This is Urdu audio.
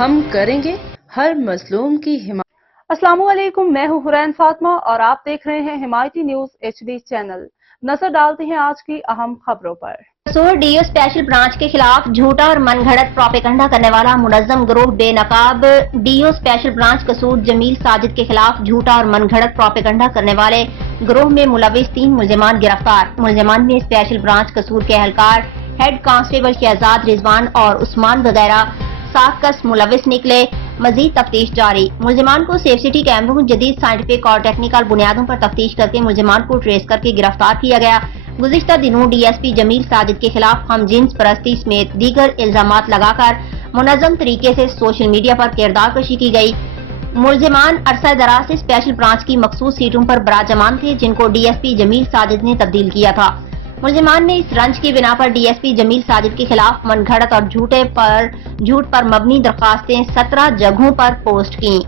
ہم کریں گے ہر مظلوم کی حمایت۔ السلام علیکم، میں ہوں حرین فاطمہ اور آپ دیکھ رہے ہیں حمایتی نیوز HD چینل۔ نظر ڈالتے ہیں آج کی اہم خبروں پر۔ قصور ڈی او اسپیشل برانچ کے خلاف جھوٹا اور من گھڑت پروپیگنڈا کرنے والا منظم گروہ بے نقاب ڈی او اسپیشل برانچ قصور جمیل ساجد کے خلاف جھوٹا اور من گھڑت پروپیگنڈا کرنے والے گروہ میں ملوث 3 ملزمان گرفتار۔ ملزمان میں اسپیشل برانچ قصور کے اہلکار ہیڈ کانسٹیبل شہزاد رضوان اور عثمان وغیرہ 7 کس ملوث نکلے۔ مزید تفتیش جاری۔ ملزمان کو سیف سٹی کیمروں جدید سائنٹیفک اور ٹیکنیکل بنیادوں پر تفتیش کر کے ملزمان کو ٹریس کر کے گرفتار کیا گیا۔ گزشتہ دنوں ڈی ایس پی جمیل ساجد کے خلاف ہم جنس پرستی سمیت دیگر الزامات لگا کر منظم طریقے سے سوشل میڈیا پر کردار کشی کی گئی۔ ملزمان عرصہ دراز سے اسپیشل برانچ کی مخصوص سیٹوں پر براجمان تھے جن کو ڈی ایس پی جمیل ساجد نے تبدیل کیا تھا۔ ملزمان نے اس رنج کی بنا پر ڈی ایس پی جمیل ساجد کے خلاف من گھڑت اور جھوٹ پر مبنی درخواستیں 17 جگہوں پر پوسٹ کیں۔